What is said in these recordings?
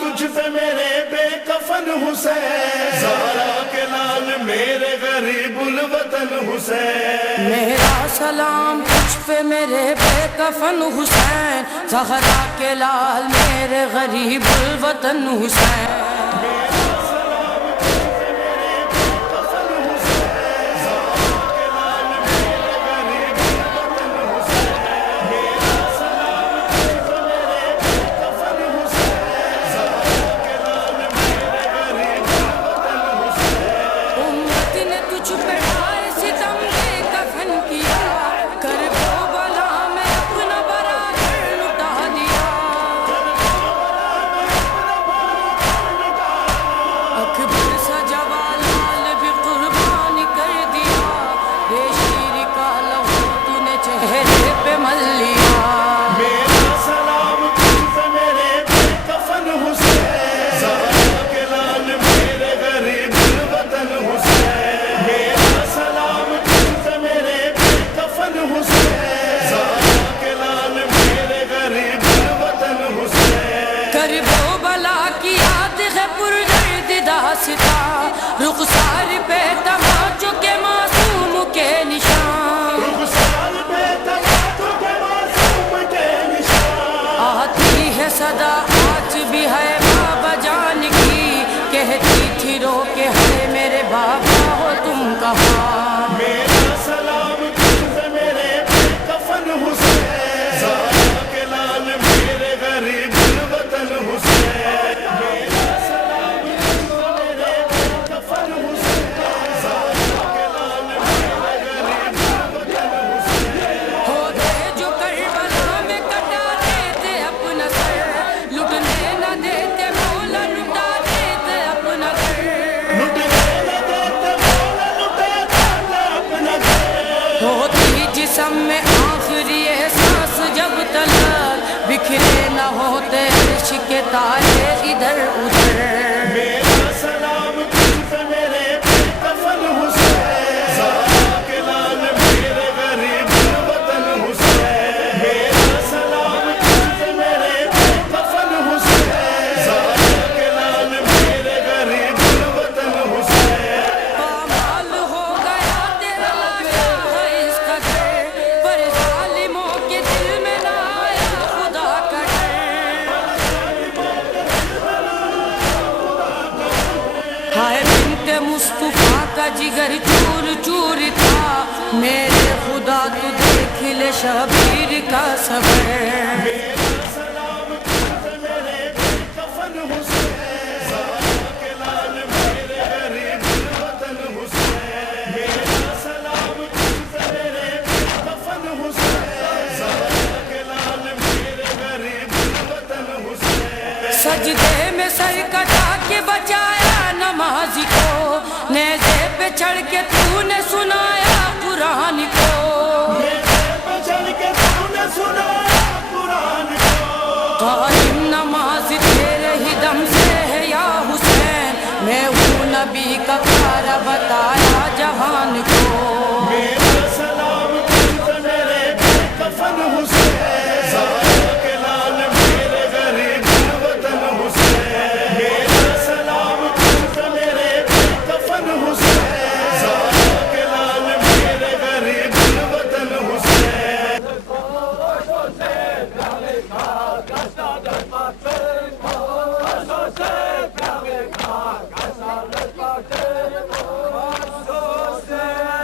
तुझ पे मेरे बेकफन हुसैन, ज़हरा के लाल मेरे गरीबुल वतन हुसैन। मेरा सलाम तुझ पे मेरे बेकफन हुसैन, ज़हरा के लाल मेरे गरीबुल वतन हुसैन। रुखसार पे तमाचों के मासूम के निशान, रुखसार पे तमाचों के मासूम के निशान। आती है सदा आज भी है बाबा जान की, कहती थी रो के है मेरे बाबा हो तुम कहाँ। मेरा सलाम तुझ पे मेरे बेकफन हुसैन, ज़हरा के लाल मेरे गरीबुल वतन हुसैन। मेरा सलाम तुझ पे मेरे बेकफन हुसैन, ज़हरा के लाल मेरे गरीबुल वतन हुसैन। होते जो करबला में कटा देते अपना सर, लुटने न देते मौला लुटा देते अपना घर। लुटने न देते मौला लुटा देते अपना घर। होती जिस्म में आखिरी एहसास जब तलक, बिखरे न होते अर्श के तारे इधर उधर। मेरा सलाम तुझ पे मेरे बेकफन हुसैन, ज़हरा के लाल मेरे गरीबुल वतन हुसैन। मेरा सलाम तुझ पे मेरे बेकफन हुसैन, ज़हरा के लाल मेरे गरीबुल वतन हुसैन। पामाल हो गया तेरा लाशा है इस कदर, पर जालिमों के दिल में ना आया खुदा का डर। हाय बिन्ते मुस्तफा का जिगर चूर चूर था, मेरे खुदा तू देख ले शबीर का सबर। मेरा सलाम तुझ पे मेरे बेकफन हुसैन, ज़हरा के लाल मेरे गरीबुल वतन हुसैन। मेरा सलाम तुझ पे मेरे बेकफन हुसैन, ज़हरा के लाल मेरे गरीबुल वतन हुसैन। सजदे में सर कटा के बचाया नमाज को, नेज़े पे चढ़ के तूने सुनाया कुरान को। मेरे पे चढ़ के तूने सुनाया कुरान को। कायम नमाज तेरे ही दम से है या हुसैन, मैं हूँ नबी का प्यारा बताया जहान को। मेरा सलाम तुझ पे मेरे बेकफन हुसैन, ज़हरा के लाल मेरे गरीबुल वतन हुसैन। मेरा सलाम तुझ पे मेरे बेकफन हुसैन, ज़हरा के लाल मेरे गरीबुल वतन Hussain. Let's go.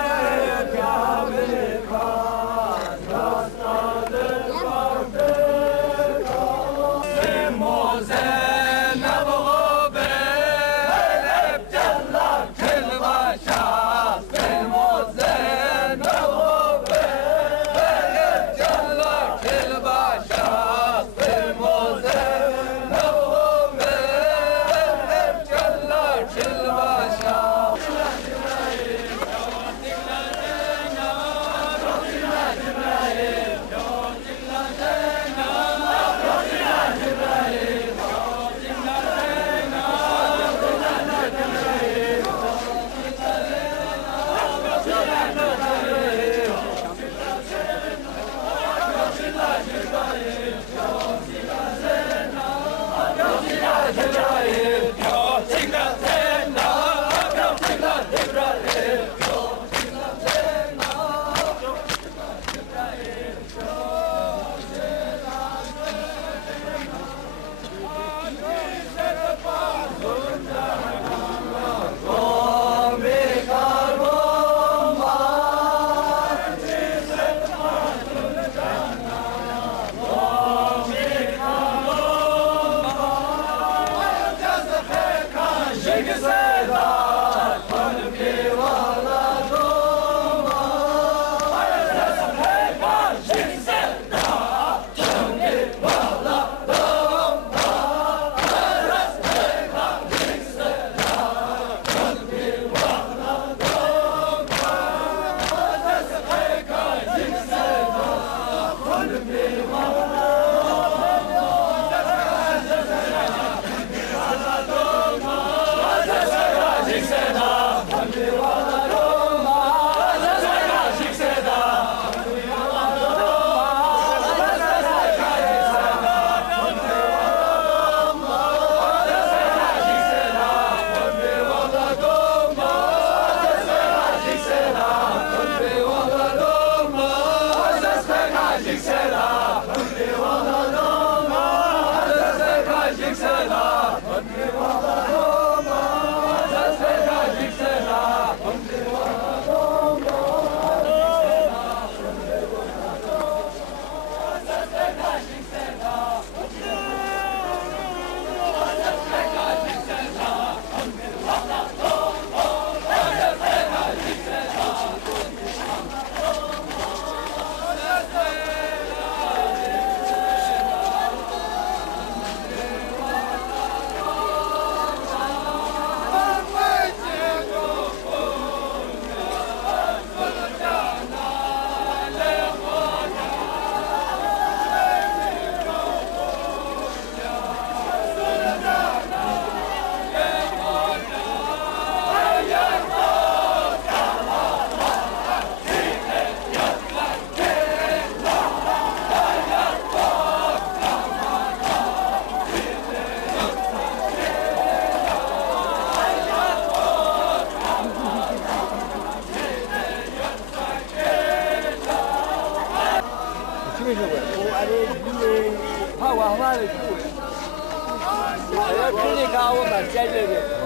Clínica uma, sério.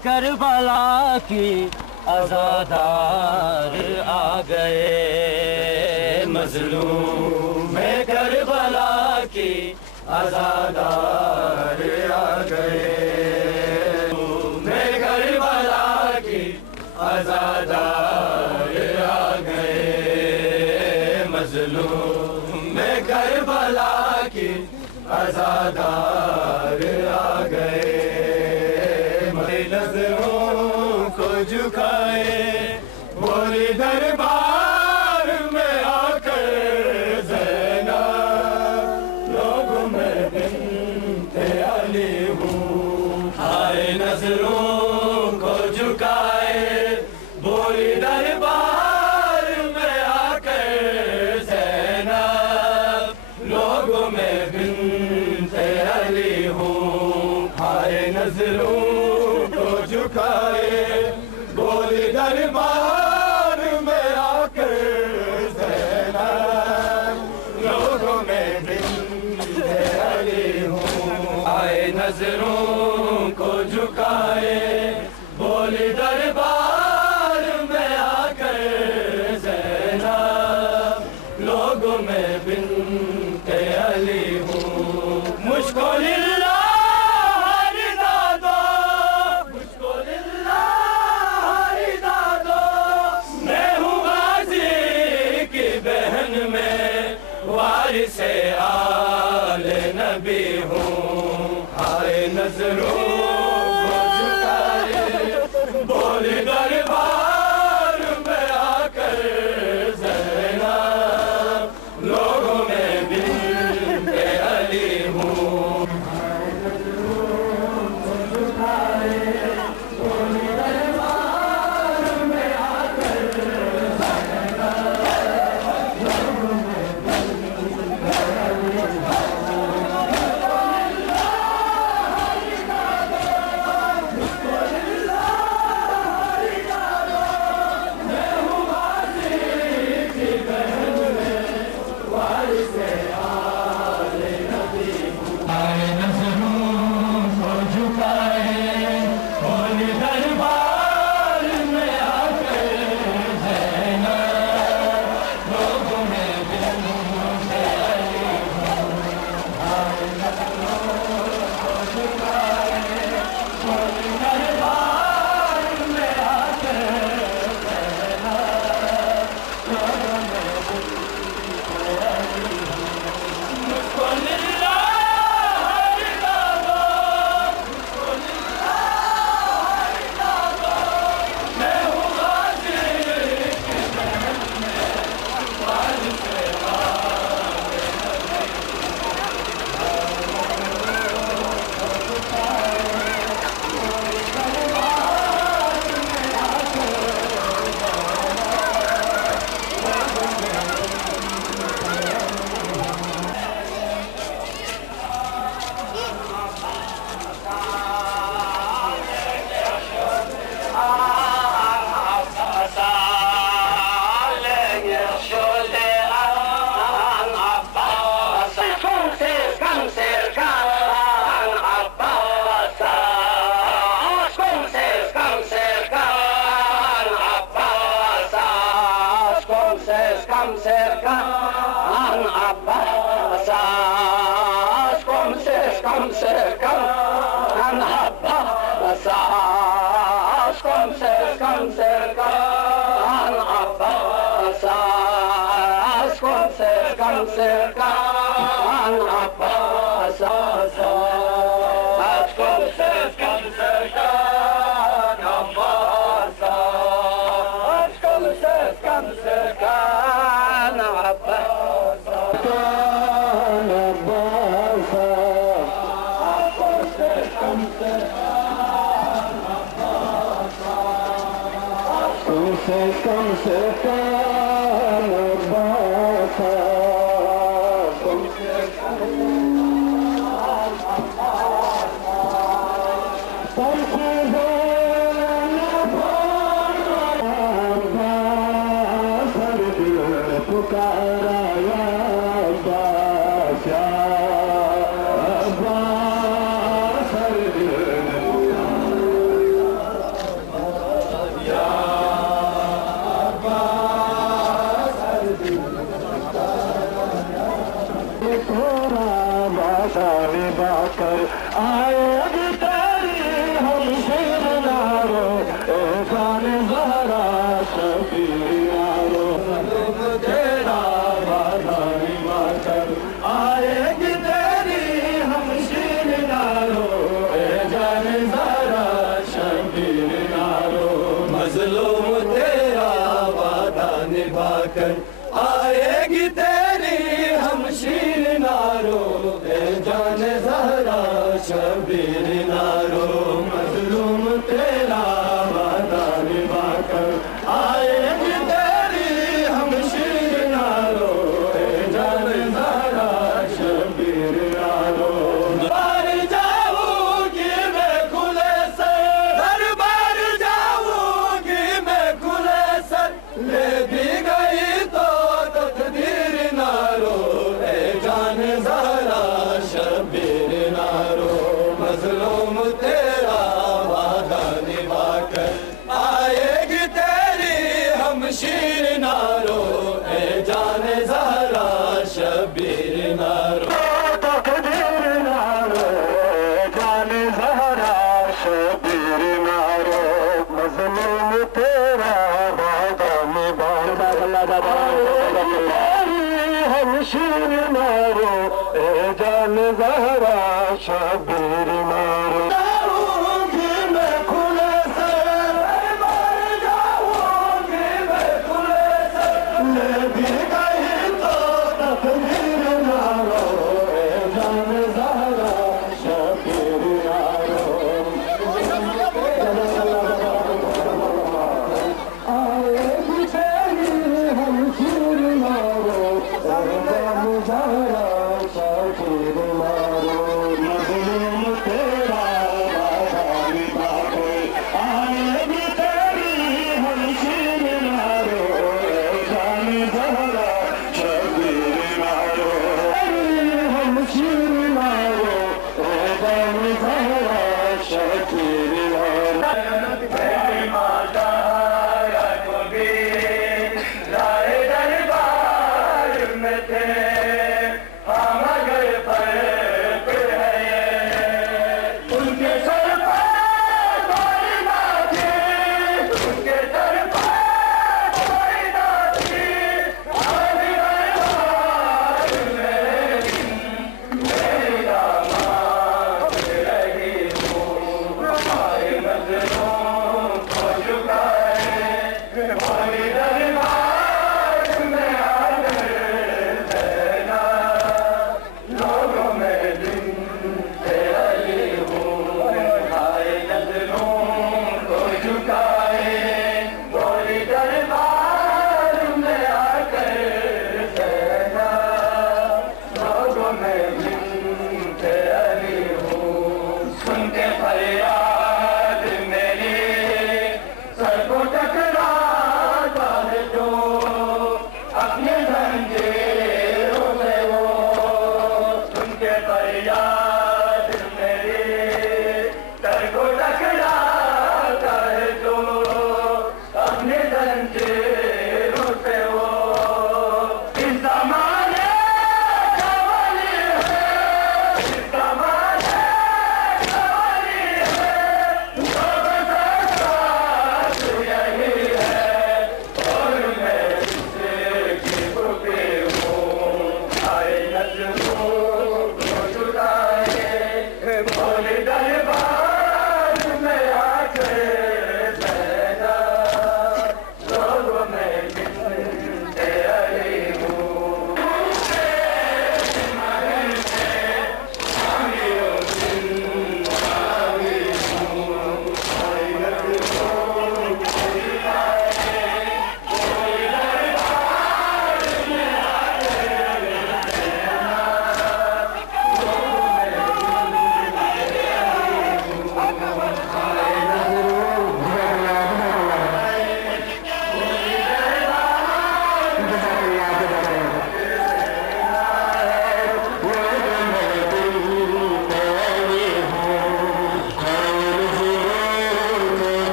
Karbala की आज़ादार आ गए, मज़लूम में करबला की आज़ादार आ गए, में करबला की आज़ादार आ गए, मज़लूम में करबला की आज़ादार आ गए। नजरों को झुकाए बोली दरबार में आकर ज़ैना, लोगों में बिन्ते अली हूँ। हाय नजरों को झुकाए बोली दरबार में आकर ज़ैना, लोगों में बिन्ते अली हूँ। हाय नजरों झुकाए बोली दरबार में आकर ज़ैना, लोगों में बिन्ते अली हूँ। आए नजरों को झुकाए बोली दरबार में आकर ज़ैना, लोगों में बिन्ते अली हूँ। मुझको लिल्लाह Serkan Abbas, kom Serkan Abbas, kom Serkan Abbas, kom Serkan Abbas, kom Serkan Abbas, kom Serkan Abbas. आएगी तेरी हम शिरनारो जान जहरा शबीरारो तेरा बाधारी मातर आएगी तेरी हम शिरनारो जान जहरा शबीरारो मजलूम तेरा वादा निभाकर आएगी तेरी हम शिरनारो जान जहरा शबीर नारो मजलूम तेरा वादा निभाकर आएगी तेरी हम शिरनारो जान जहरा शबीर नारो दरबार जाऊंगी मैं खुले सर दरबार जाऊंगी मैं खुले सर ले भी गई तो तकदीर नारो जान जहरा शबीर नारो मजलूम तेरा वादा निभाकर आएगी तेरी हम शीर नारो जान जहरा शबीर नारो तकदीर नारो जान जहरा शबीर नारो मजलूम तेरा वादा निभाकर हम शीर नारो जान जहरा शबीर नारो जाऊंगी मैं खुले सर दरबार जाऊंगी मैं खुले सर ले भी गई तो तकदीर नारो जान जहरा शबीर नारो आएगी तेरी हम शिर नारो जान जहरा शबीर नारो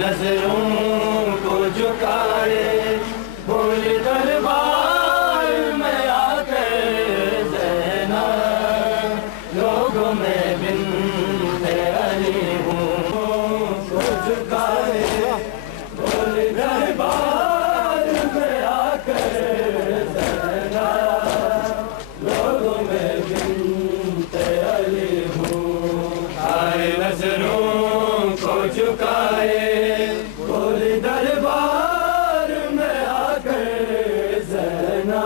नजरों को झुकाए बोल दरबार में आकर ज़ैना लोगों में बिन्ते अली हूँ को झुकाए बोल दरबार में आकर ज़ैना लोगों में बिन्ते अली हूँ आए नजरों को झुकाए दरबार में आकर ज़ैना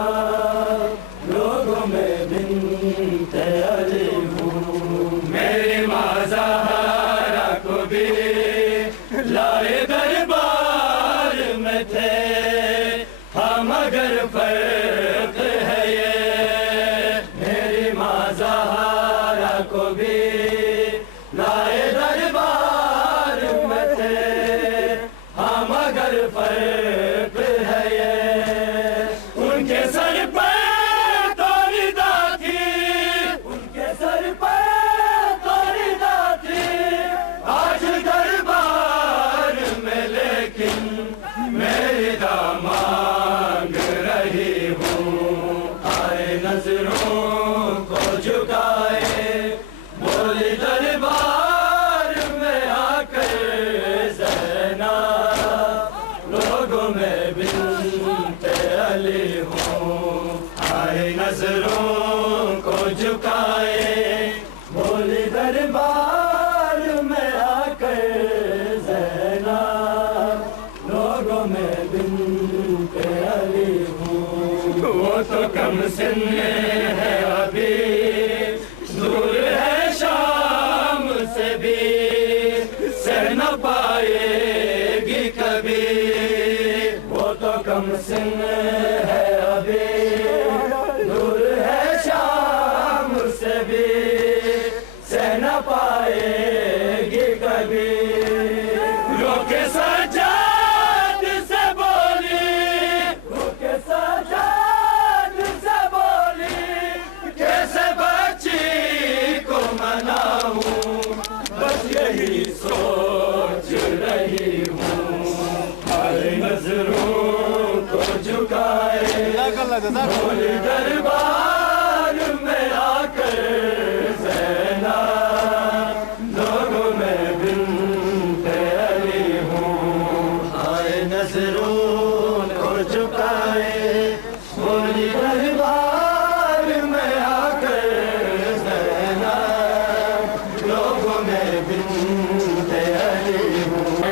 लोगों में बिन्ते अली हूँ मेरी माँ ज़हरा को भी लाए दरबार में थे हम मगर फर्क है ये मेरी माँ ज़हरा को भी लाए दरबार में थे मगर फर्क है ये उनके सर पर तोरिदा थी उनके सर पर तोरिदा थी आज दरबार में लेकिन मेरी दामांग रही हूँ आए नजरों को झुकाए बोली दरबार में आकर ज़ैना लोगों में बिन्ते अली हूँ आए नजरों को झुकाए बोली दरबार में आकर ज़ैना लोगों में बिन्ते अली हूँ वो तो कम सिन है अभी दूर है शाम से भी सह न पाएगी कभी वो तो कम सिन है अभी दूर है शाम से भी सह न पाएगी कभी रोके सजाद से बोली रोके सजाद से बोली कैसे बच्ची को मनाऊं बस यही सोच रही हूँ नजरों को झुकाए बोल दरबार में आकर ज़ैना लोगों में बिन्ते अली हूँ आए नजरों को झुकाए बोल दरबार में आकर ज़ैना लोगों में बिन्ते अली हूँ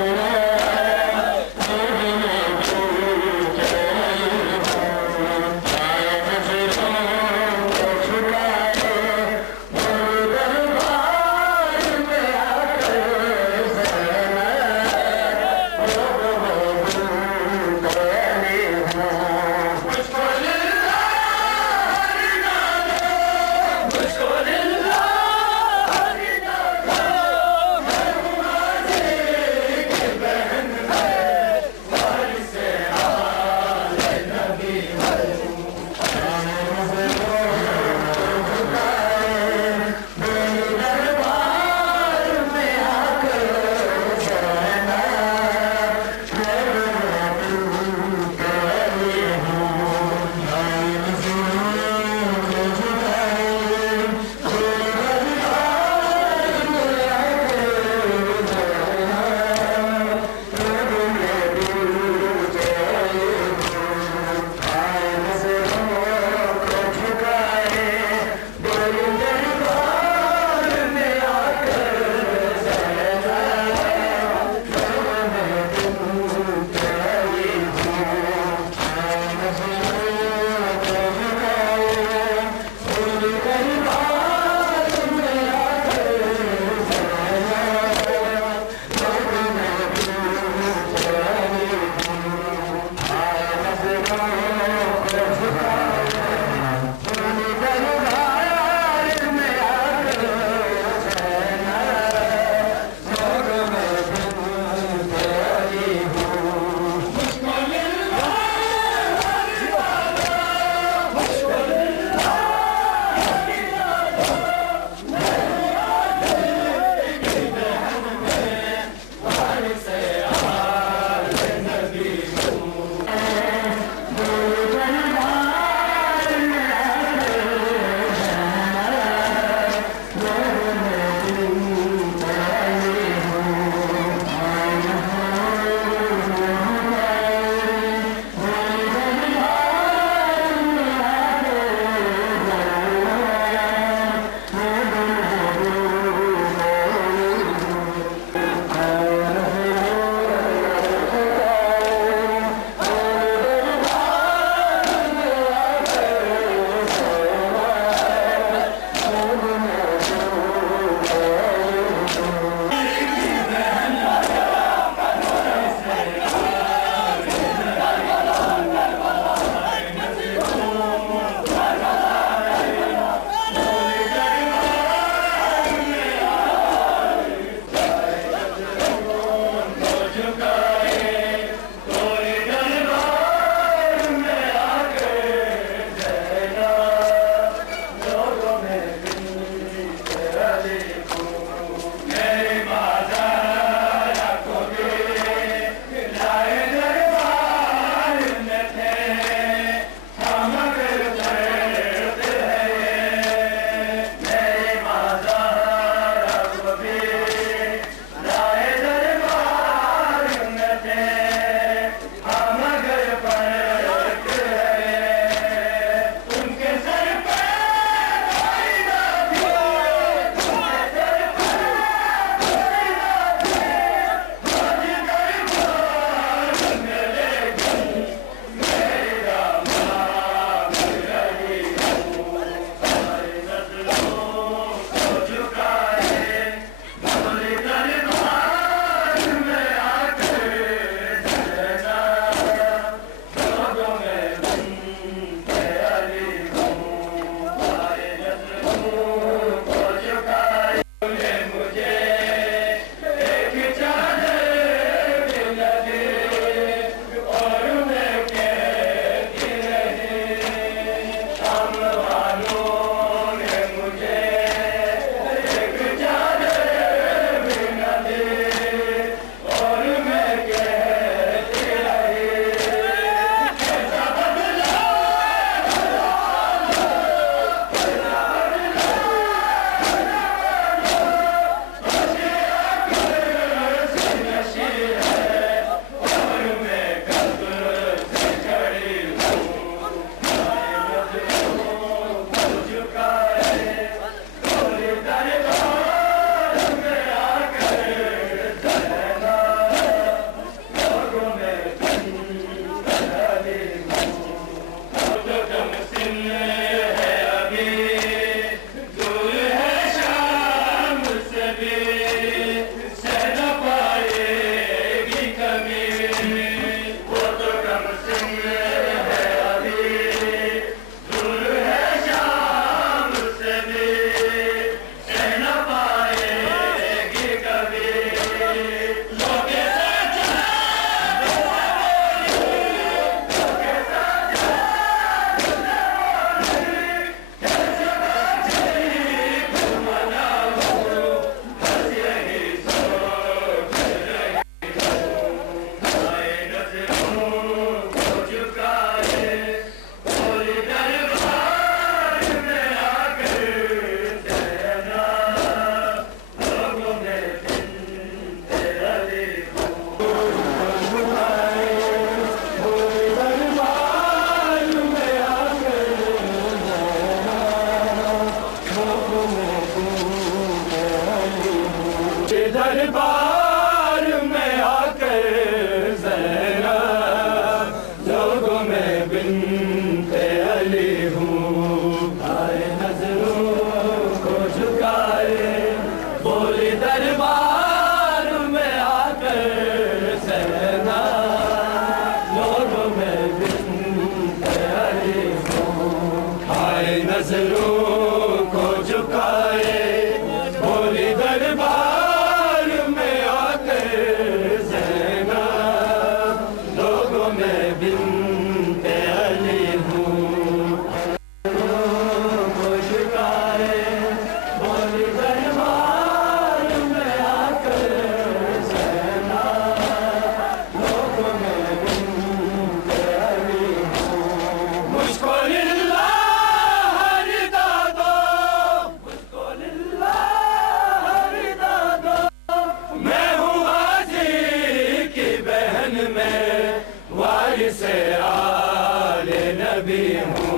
आले नबी हूँ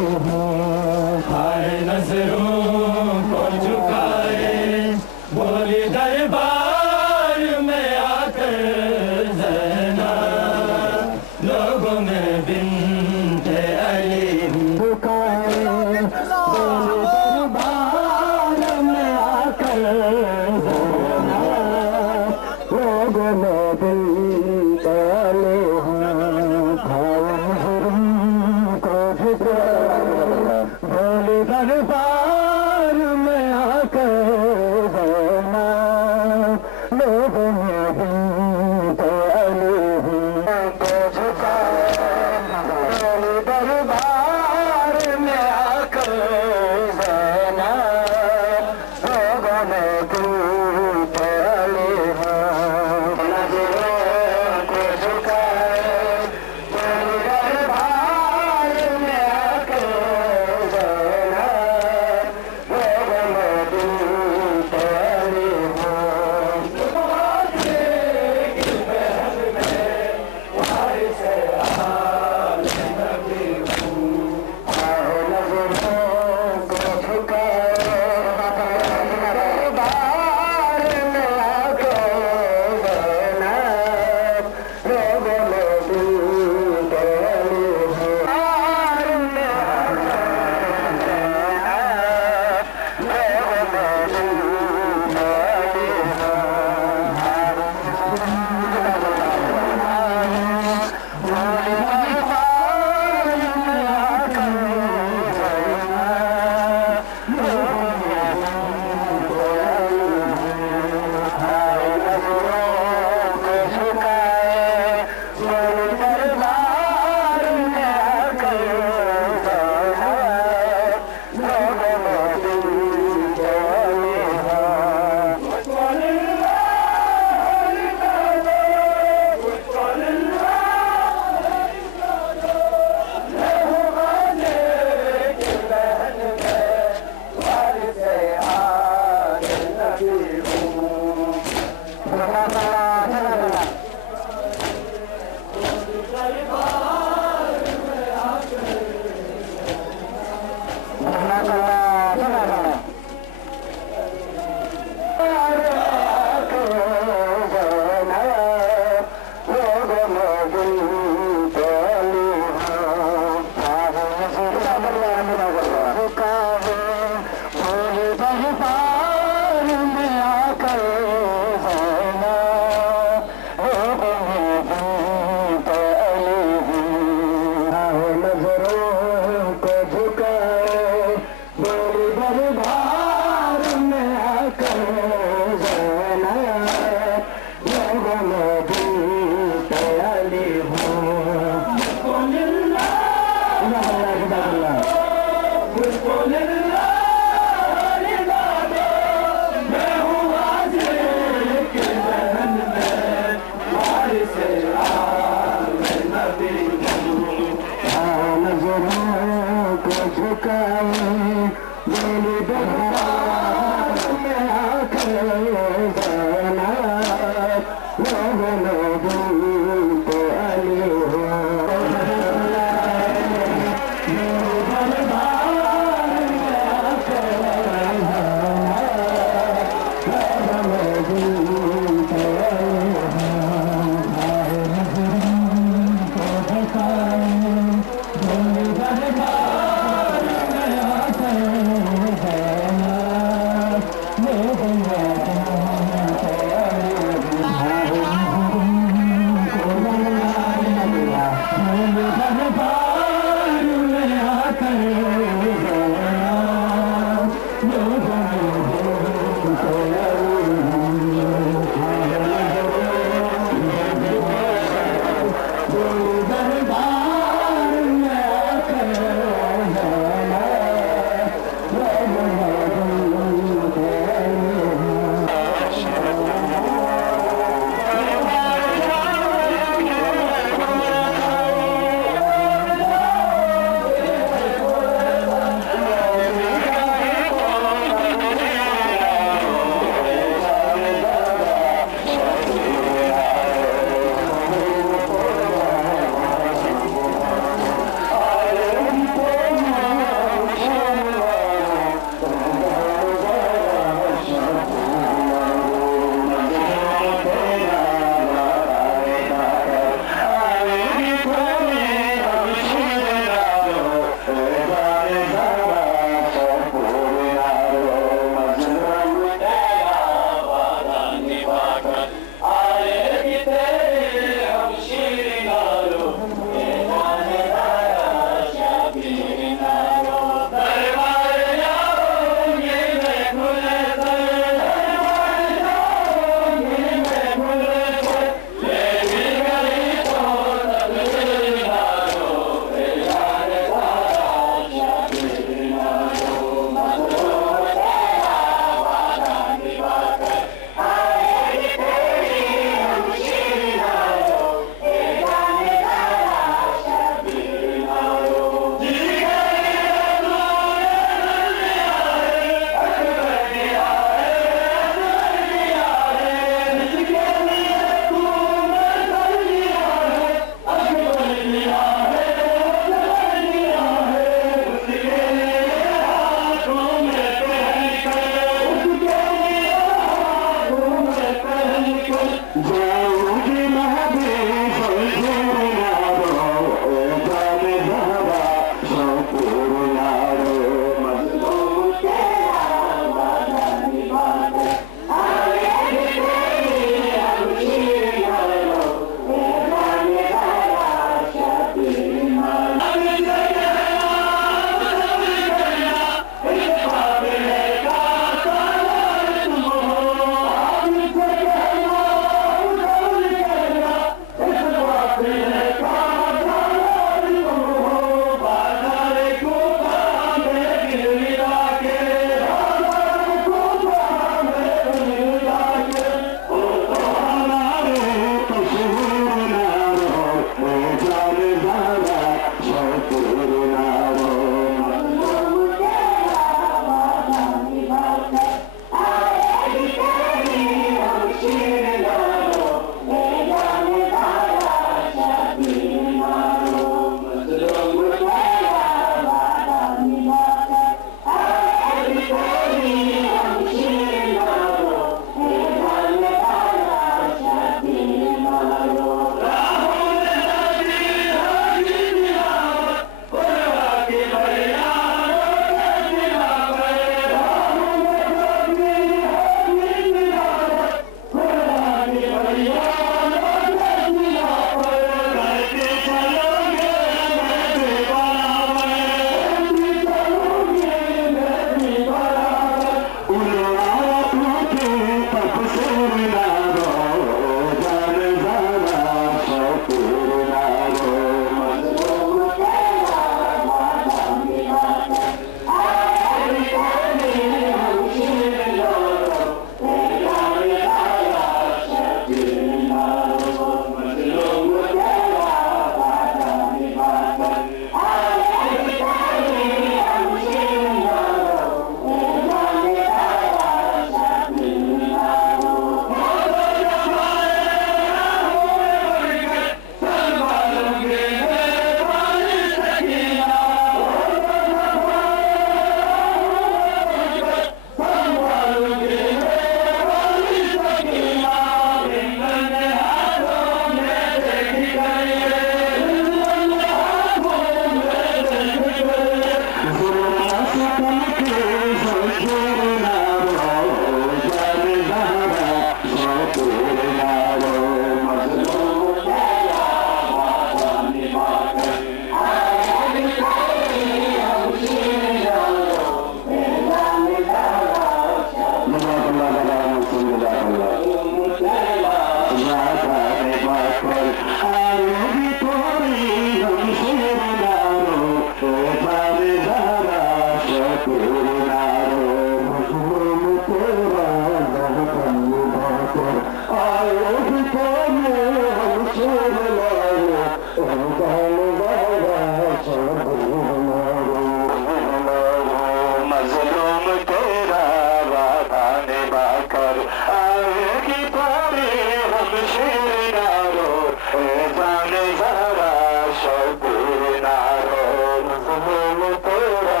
शबीनारो मजलूम तेरा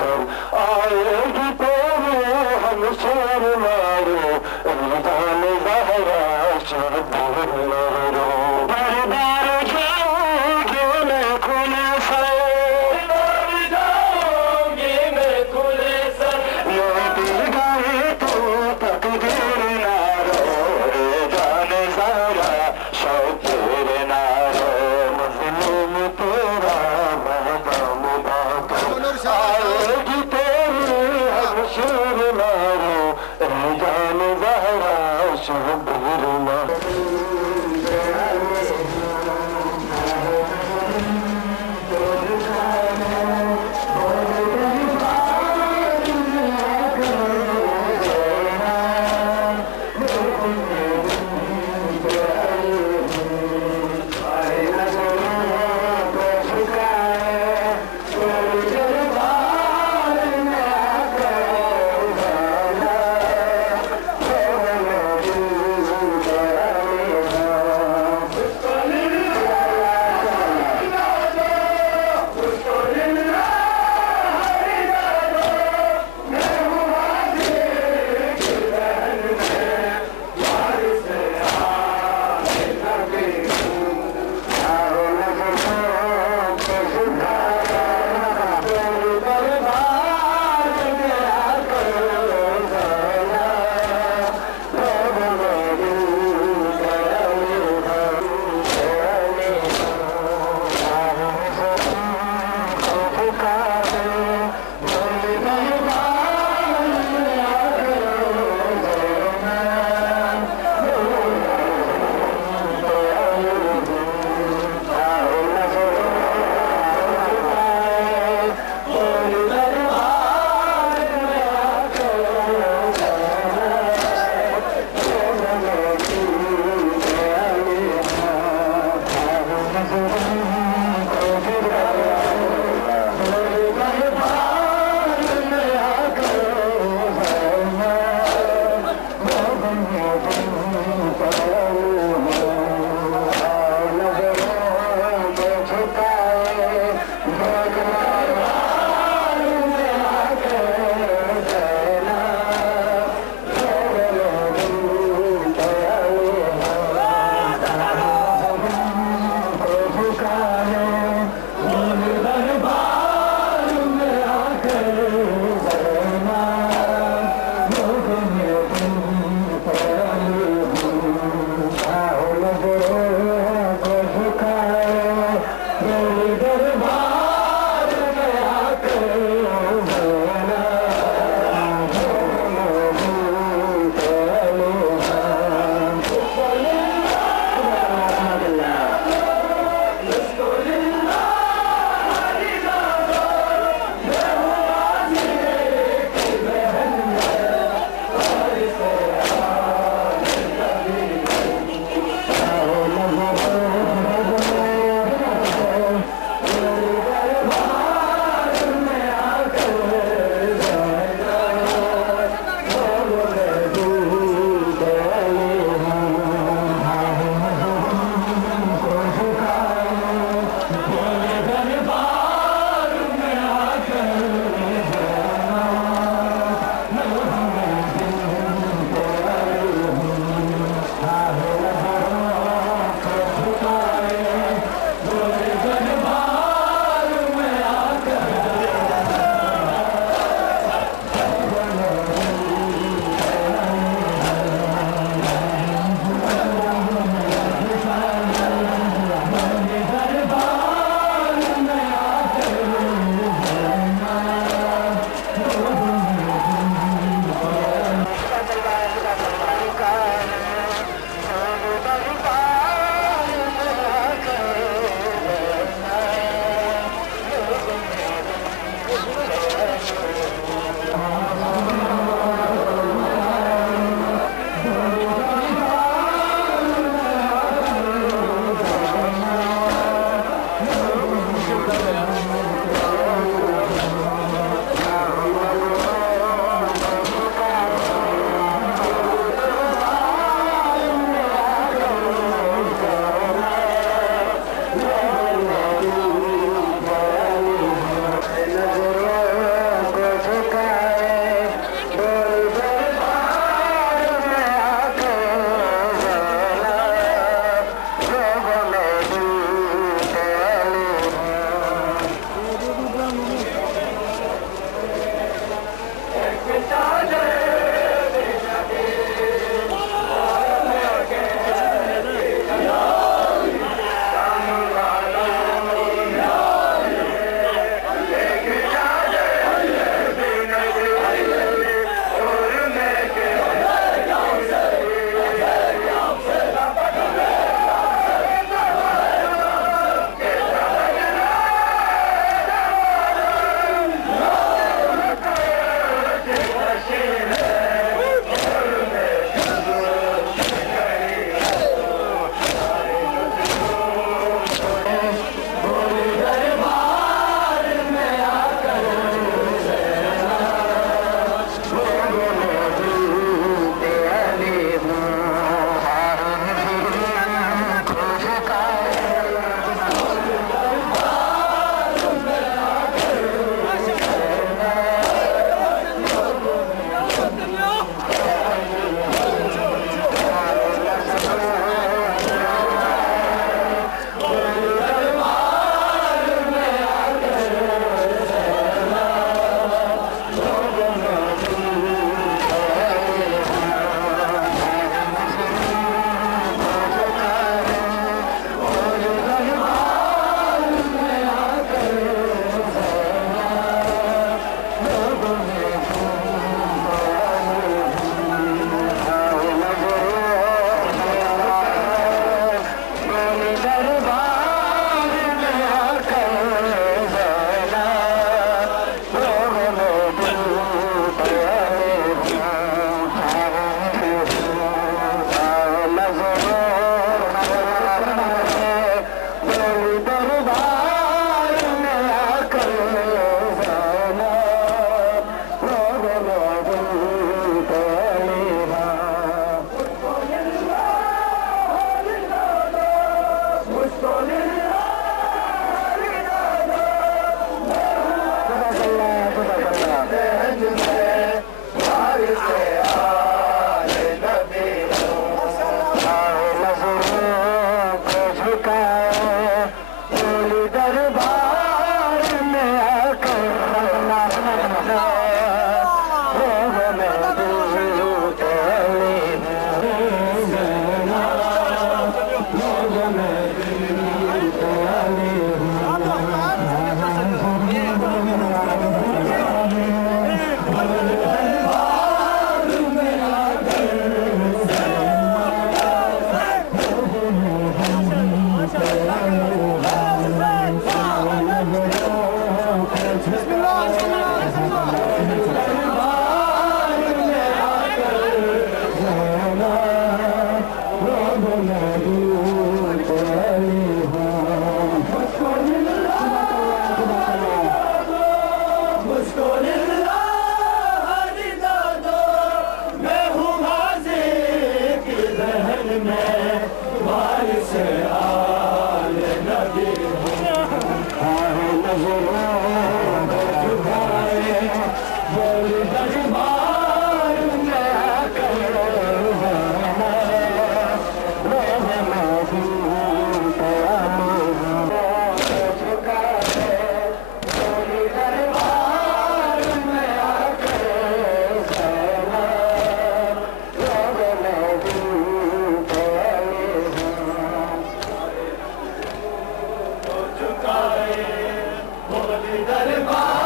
कर आएगी तेरे हम शर मारो जान जहरा शबीनारो दरबार जाओगे मैं खुले सर जाओगे मैं खुले सर लौट गए तो तकदीर नारो जान जहरा शबीनारो मजलूम तेरा आएगी तेरी हम शर मारो जान जहरा शबीर मारो झुकाए बोली दरबार में आकर दरबार